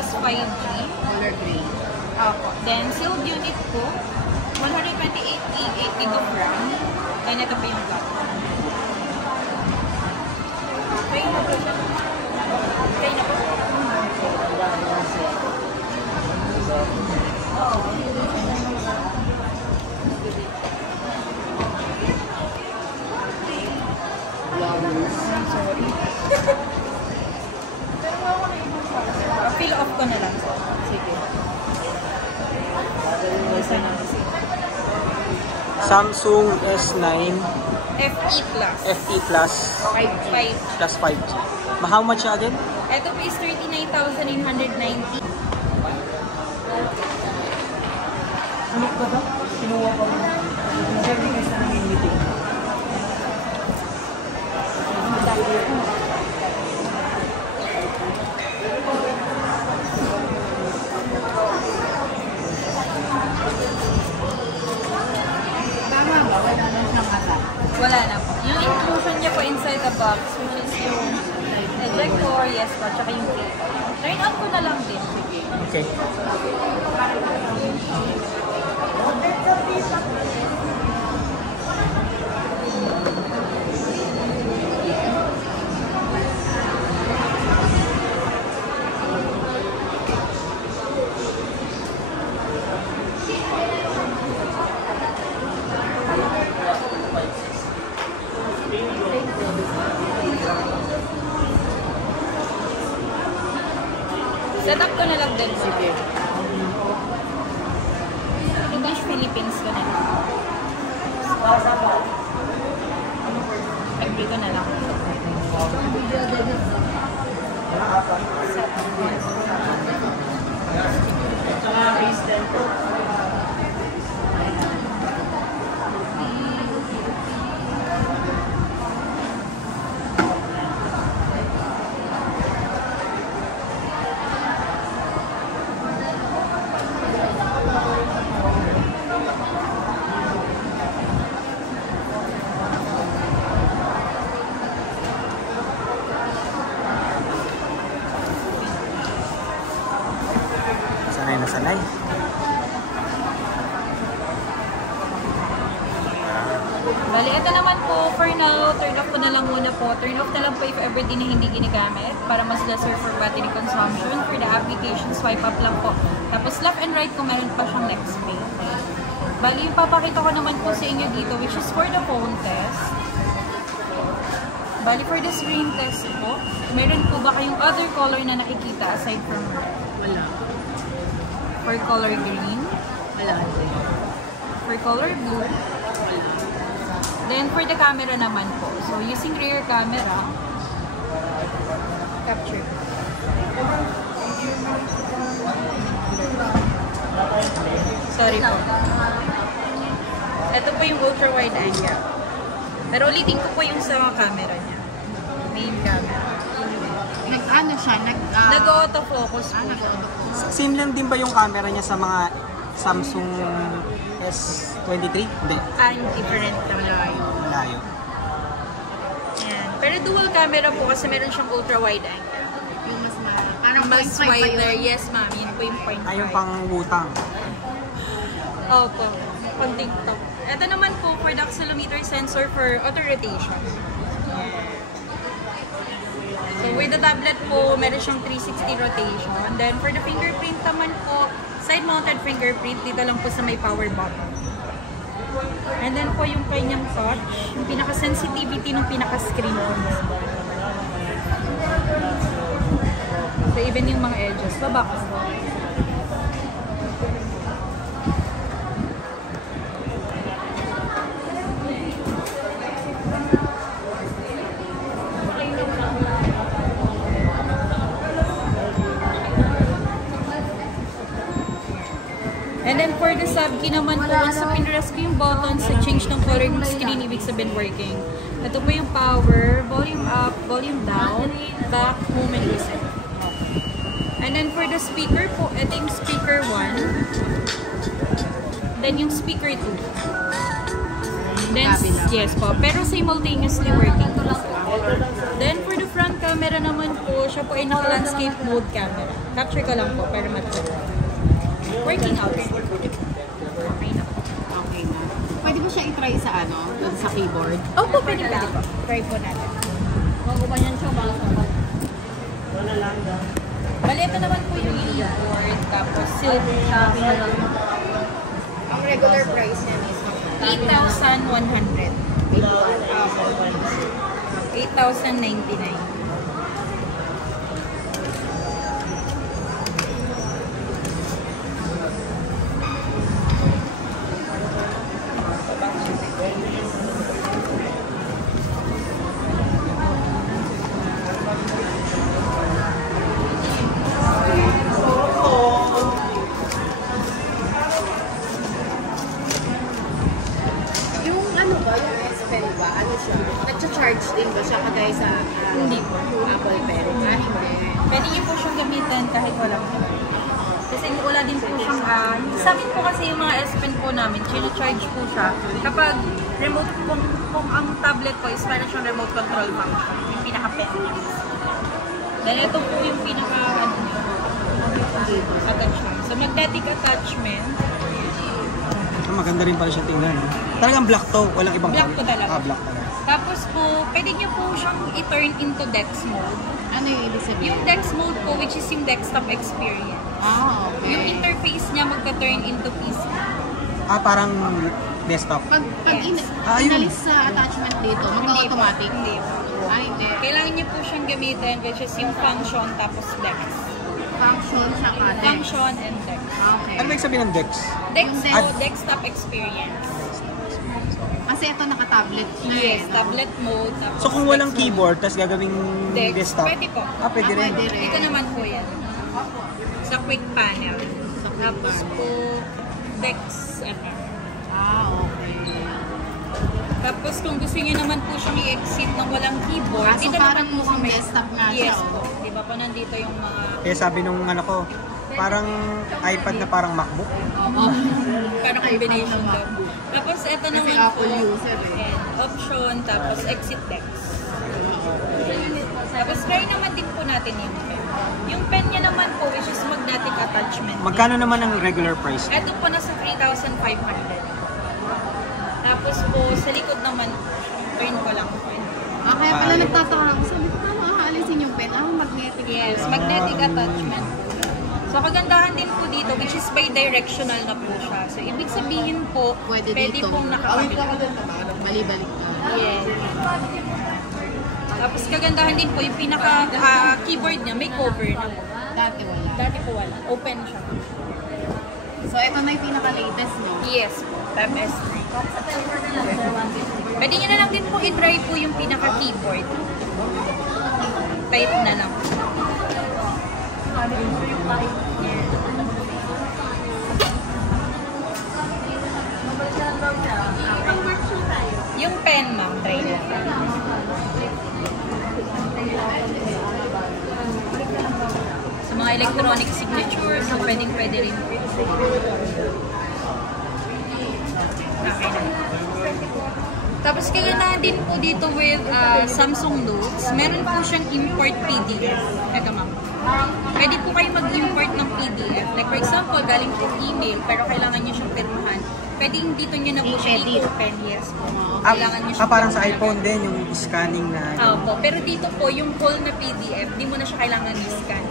plus 5G. Color green. Opo. Then, sealed unit po. 128 gig of RAM. And ito po yung clock. Okay na po siya. Okay na po. Sorry. Pero ako na ibang fill off ko na lang. Sige. Samsung S9 FE Plus. FE Plus 5G. plus 5G. How much siya again? Ito po is 39,990. Ano ba ba? Kinuha ko. Sabi guys na may meeting. Wala na po. Yung inclusion niya po inside the box, which is yung ejector, yes po, tsaka yung cable. Turn on ko na lang din. Okay. Setup ko na lang din. Sige. English Philippines ko na lang. Agree ko na lang. Sanay na sanay. Bali, ito naman po, for now, turn off ko na lang muna po. Turn off na lang po if ever din na hindi ginagamit para mas lesser for battery consumption. For the application, swipe up lang po. Tapos left and right kung meron pa siyang next page. Bali, yung papakita ko naman po sa inyo dito, which is for the phone test. Bali, for the screen test po, meron po ba kayong other color na nakikita aside from red? Wala. For color green? Wala. For color blue? Then, for the camera naman po. So, using rear camera, capture. Sorry po. Ito po yung ultra wide angle. Pero ulitin ko po yung sa camera niya. Main camera. Nag-ano siya? Nag-autofocus po. Same lang din ba yung camera niya sa mga Samsung S23? Hindi. Different naman. Malayo. Ayan. Pero dual camera po kasi meron siyang ultra wide angle. Yung mas parang Mas wider. Yes, ma'am. Yun po yung 0.5. Ay, yung pang butang. Opo. Pang TikTok. Ito naman po for the accelerometer sensor for auto rotation. So with the tablet po, meron siyang 360 rotation. Then for the fingerprint naman po, side-mounted fingerprint, dito lang po sa may power button. And then po yung kanyang touch, yung pinaka-sensitivity ng pinaka-screen po mismo. So even yung mga edges, babak. And then for the sub key naman po, once na pinrest ko yung button sa change ng color ng screen, ibig sabihin working. Ito po yung power, volume up, volume down, back, home, and reset. And then for the speaker po, ito yung speaker 1. Then yung speaker 2. Then, yes po, pero simultaneously working. Then for the front camera camera naman po, siya po ay naka-landscape mode camera. Capture ko lang po para mat-check. Working out. Okay na. Okay na. Pwede mo siya i-try sa dun sa keyboard? Opo, pwede po. Try po natin. Bali, ito naman po yung keyboard, tapos silver siya. Ang regular price niya is 8,100. 8,099. Yung yung S Pen ba? Ano siya? Nag-charge din ba siya kagaya sa Hindi po. Apple Pen? Hindi. Pwede niyo po siyang gamitin kahit walang pen. Kasi wala din po siyang, sa amin po kasi yung mga S Pen po namin, charge po siya. Kapag remote, kung ang tablet po is parang siyang remote control function, yung pinaka-pen. Dahil ito po yung attachment. So magnetic attachment. Maganda rin pala siya tingnan. Talagang black to, walang ibang Black to talaga. Black talaga. Tapos po, pwede niyo po siyang i-turn into DeX mode. Ano yung ibig sabihin? Yung DeX mode po, which is yung desktop experience. Okay. Yung interface niya magka-turn into PC. Parang desktop. Pag Yes. Yun. inalis sa attachment dito, mag-automatic? Hindi po. Hindi. Kailangan niyo po siyang gamitin, which is yung function tapos DeX. Function siya ka. Function and DeX. Okay. Ano ba yung sabihin ng Dex? DeX Yung po, desktop experience. Kasi ito naka-tablet siya. Yes, tablet mode. Tapos So kung walang DeX mode. keyboard, tapos gagawing DeX, desktop? pwede po. Pwede rin. Pwede rin. Dito naman po yan. Sa quick panel. Tapos po, DeX. Okay. Tapos kung gusto niyo naman po siyang i-exit ng walang keyboard, So dito parang naman po mukhang kami. desktop nga siya. Yes po. Di ba po nandito yung mga Kaya sabi nung ko, parang iPad na parang MacBook. parang combination daw. Tapos ito Kasi naman po, Apple user ayan, option, tapos exit text. Tapos try naman din po natin yung pen. Yung pen niya naman po, which is magnetic attachment. Magkano naman ang regular price? Ito po nasa 3,500. Tapos po, sa likod naman, turn ko lang po. Kaya pala nagtataka ako. Sabi ko, paano aalisin yung pen? Magnetic. Yes, magnetic attachment. So, kagandahan din po dito, which is bi-directional na po siya. So, ibig sabihin po, Pwede pwede dito. pong nakakabila. Bali-balik ka. Yes. Tapos, kagandahan din po, yung pinaka-keyboard niya, may cover na po. Dati wala. Dati po wala. Open siya. So, ito na yung pinaka-latest, no? Yes po. Tab S3. Pwede nyo na lang din po i-try po yung pinaka-keyboard. Type na lang. Yan. Yung pen, ma'am, try lang. Sa mga electronic signatures, so pwede rin po. Okay na. Tapos kaya na din po dito with Samsung Notes, meron po siyang import PDF. Ito ma'am. Pwede po kayo mag-import ng PDF. Like for example, galing po email, pero kailangan nyo siyang pirmahan. Pwede dito nyo na po siya i-open. Yes po. Kailangan nyo siya Parang sa pirmahan. iPhone din, yung scanning na... Opo. Pero dito po, yung whole na PDF, di mo na siya kailangan i-scan.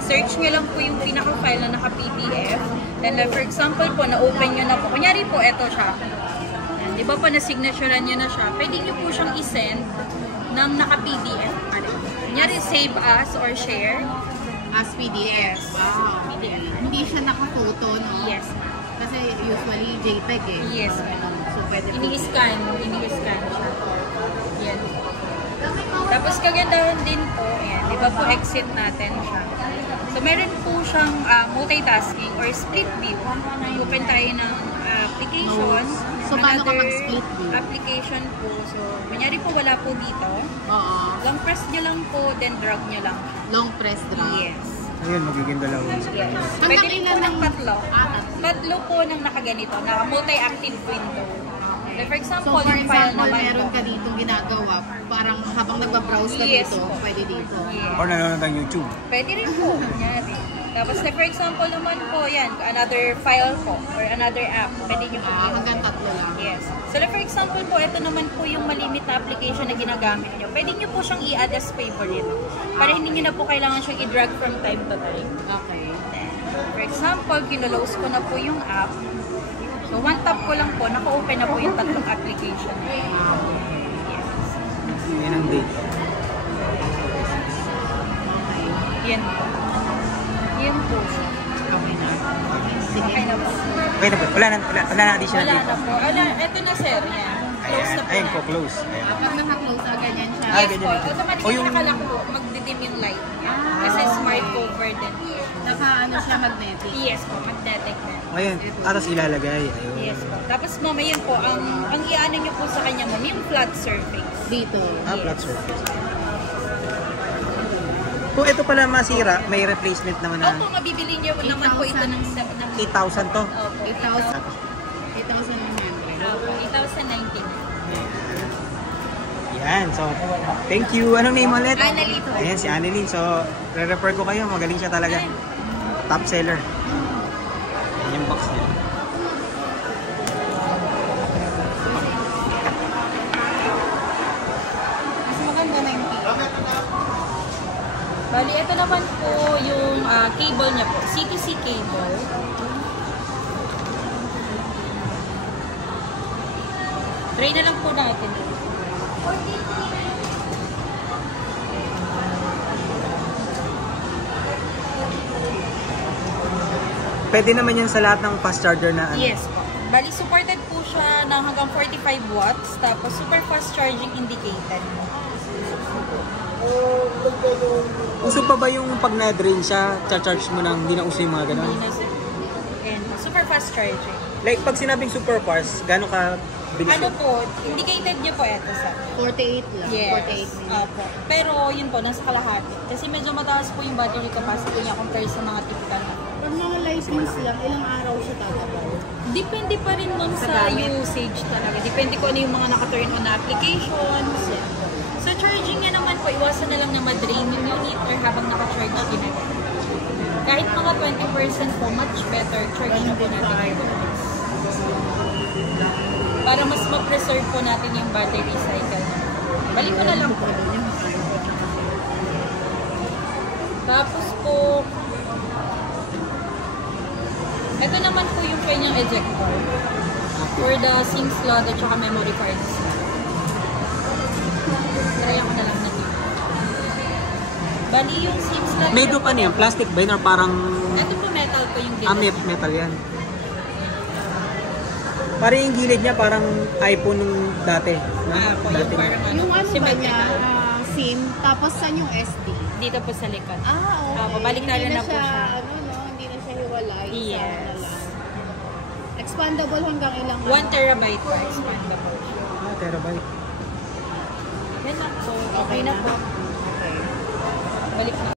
Search nyo lang po yung pinaka-file na naka-PDF. Then like, for example po, na-open nyo na po. Kunyari po, eto siya. Yan, di ba po, na-signaturean nyo na siya. Pwede nyo po siyang i-send ng naka-PDF. Kunyari, save as or share. As PDF. Wow. PDF. Hindi siya naka-photo, no? Yes. Kasi usually JPEG eh. Yes. So, pwede po. Ini-scan siya. Yan. Tapos kagandahan din po, yan, di ba po exit natin siya. So meron po siyang multitasking or split view. Open tayo ng application. So, paano ka another mag-split view? application po. So, kunyari po wala po dito. Oo. Long press nyo lang po, then drag nyo lang. Long press drag. Yes. Ayun, magiging dalawang Yes. Hanggang Pwede din po ilan ng ang- tatlo. Tatlo. Tatlo po ng nakaganito, na multi-active window. Okay. Like for So, example, for yung file example, naman meron po. ka ditong ginagawa, parang habang nagbabrowse ka Yes dito, po. pwede dito. Yeah. Or nanonood ng YouTube. Pwede rin po. Kunyari. Tapos like for example naman po, yan, another file po or another app. Pwede nyo po. Hanggang 3 lang. Yes. So like for example po, ito naman po yung malimit na application na ginagamit nyo. Pwede nyo po siyang i-add as favorite. Para hindi nyo na po kailangan siyang i-drag from time to time. Okay. Then, for example, kinulose ko na po yung app. So one tap ko lang po, naka-open na po yung 3 application. Yes. Yan ang date. Yan po. Yan po siya. Okay na. Okay na po. Okay na ba? Wala na additional Wala date. na po. Ito na sir. Yan. Close na po. Ayun po, na. close. Ayan. Pag naka-close, ganyan siya. Ah, Yes ganyan po. ito. Automatic O, yung- nakalak po. Magdidim yung light niya. Kasi smart cover din. Naka-ano siya magnetic. Yes po. Mag-detect na. Ayan. Atas ilalagay. Ayun. Yes po. Tapos mama yun po. Ang iano nyo po sa kanya ma'am, yung flat surface. Dito. Ah, Yes. flat surface. Kung ito pala masira, may replacement naman na Opo, mabibili nyo naman po ito ng 8,000 to. Opo. 8,000. 8,100. Opo. 8,019. Yan. So, thank you. Anong name ulit? Annalie po. Ayan, si Annalyn. So, re-refer ko kayo. Magaling siya talaga. Top seller. Yan yung box niya. Mas maganda na yung Bali, ito naman po yung cable niya po. CTC cable. Try na lang po natin. Pwede naman yan sa lahat ng fast charger na ano. Yes po. Bali, supported po siya ng hanggang 45 watts. Tapos, super fast charging indicated. Uso pa ba yung pag na-drain siya, cha-charge mo nang hindi na uso yung mga ganun? Hindi na siya. And super fast charging. Like, pag sinabing super fast, gano'n ka bilis Ano yun? po, indicated niyo po ito sa 48 lang. Yes. 48 minutes. Opo. Pero yun po, nasa kalahati. Kasi medyo mataas po yung battery capacity niya compare sa mga typical na. Pag mga license lang, ilang araw siya tatagal? Depende pa rin nun Sa sa gamit. usage talaga. Depende kung ano yung mga naka-turn on na applications. Sa charging niya naman po, iwasan na lang na ma-drain yung unit or habang naka-charge ginagawa. Kahit mga 20% po, much better charge na po natin yung device. Para mas ma-preserve po natin yung battery cycle. Balik ko na lang po. Tapos po, ito naman po yung kanyang ejector for the SIM slot at saka memory cards. Try ko na lang natin. Bali yung SIM slot. Made of ano yan? Plastic ba yun or parang... Ito po metal po yung gilid. metal yan. Parang yung gilid niya parang iPhone nung dati. Ah, po, yung parang ano. Yung ano ba symmetrical. niya, SIM, tapos saan yung SD? Dito po sa likod. Okay. Pabalik-taran na po siya. Ano, no? Hindi na siya hiwalay. Yes. Sa ano lang. Expandable hanggang ilang 1 terabyte po expandable. Terabyte. Yan na po. Okay na po. Okay. Balik na.